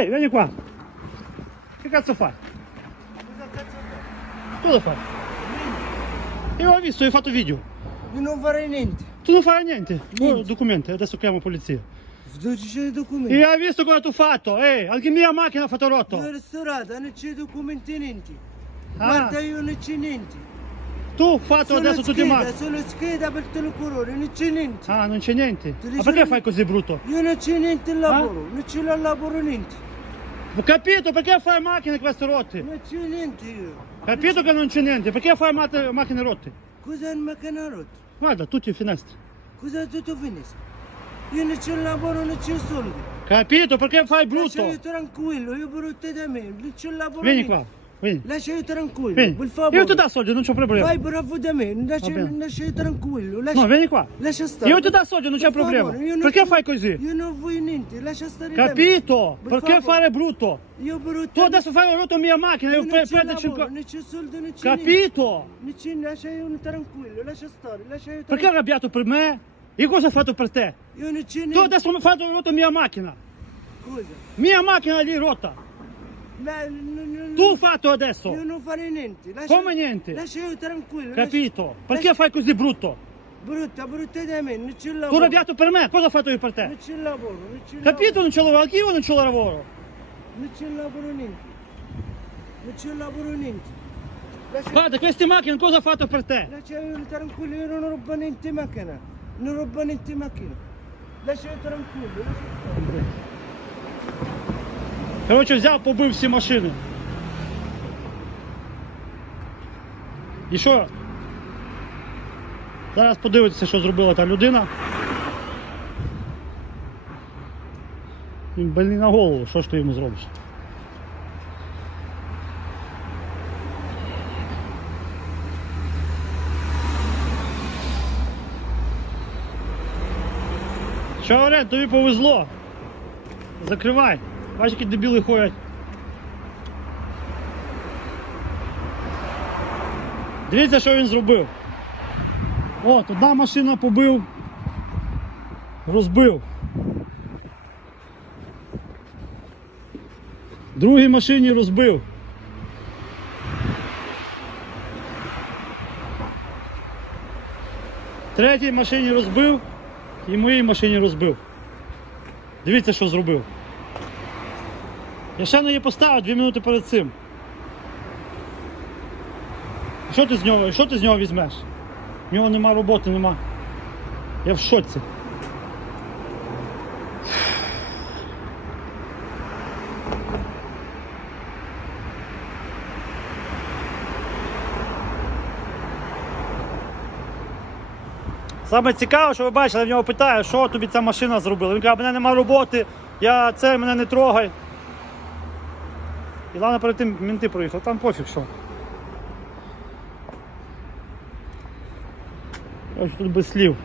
Ehi, vieni qua. Che cazzo fai? Cosa fai? Io ho visto, hai fatto video. Io non farei niente. Tu non farai niente? Oh, documenti, adesso chiamo polizia. Dove c'è i documenti? Io hai visto cosa tu hai fatto? Anche mia macchina ha fatto rotto. Io restaurata, non c'è documenti niente. Ah. Guarda, io non c'è niente. Tu hai fatto adesso tutti i macchine. Sono scheda per telecolore, non c'è niente. Ah, non c'è niente. Ma perché fai così brutto? Io non c'è niente il lavoro, non c'è il lavoro niente. Ho capito, perché fai macchine queste rotte? Non c'è niente io. Capito che non c'è niente, perché fai macchine rotte? Cos'è una macchina rotta? Guarda, tutti i finestri. Cos'è tutto finisce? Io non c'è il lavoro, non c'è soldi. Capito, perché fai brutto? Lasciami tranquillo, io brutto da me, non c'è il lavoro. Vieni qua, vieni. Lasciami tranquillo, Vieni. per favore. Io ti do soldi, non c'è problema. Vai bravo da me, lasciami tranquillo. No, vieni qua. Lascia stare. Io ti do soldi, non c'è Per problema. favore, io non Perché c'ho- fai così? Io non voglio niente, lascia stare da me. Capito? Per Perché favore. fare brutto? Io brutto. Tu adesso fai rotto mia macchina, io non c'è prendo lavoro, 50. non c'è soldi, non c'è Capito? niente. Lasciami tranquillo, lascia stare, lasciami Perché è arrabbiato per me? Io cosa ho fatto per te? Io non c'è Tu niente. adesso mi hai fatto rotto mia macchina. Cosa? Mia macchina lì rotta. Tu hai fatto adesso. Io non farei niente. Come niente? Lasciami tranquillo. Capito? Perché fai così brutto? Brutta da me, non c'è il Tu lavoro. arrabbiato per me? Cosa ho fatto io per te? Non c'è il lavoro, non c'è il Capito? Non ce l'ho, anch'io non ce l'ho lavoro. Non c'è il lavoro niente. Non c'è il lavoro niente. Guarda, queste macchine cosa ho fatto per te? Lasciami tranquillo, io non rubo niente in macchina. Non rubo niente in macchina. Lasciami tranquillo. Коротше, взяв, побив всі машини. І що? Зараз подивитися, що зробила та людина. Він больний на голову, що ж ти йому зробиш? Що, Орен, тобі повезло. Закривай. Бачиш, які дебіли ходять. Дивіться, що він зробив. От, одна машина побив, розбив. Другій машині розбив. Третій машині розбив і моїй машині розбив. Дивіться, що зробив. Я ще не її поставив 2 минути перед цим. Що ти з нього візьмеш? В нього нема роботи, нема. Я в шоці. Саме цікаве, що ви бачили, я в нього питаю, що тобі ця машина зробила. Він каже, мене нема роботи, мене не трогай. І ладно, перед тим менти проїхали, там пофіг що. Ось тут без слів.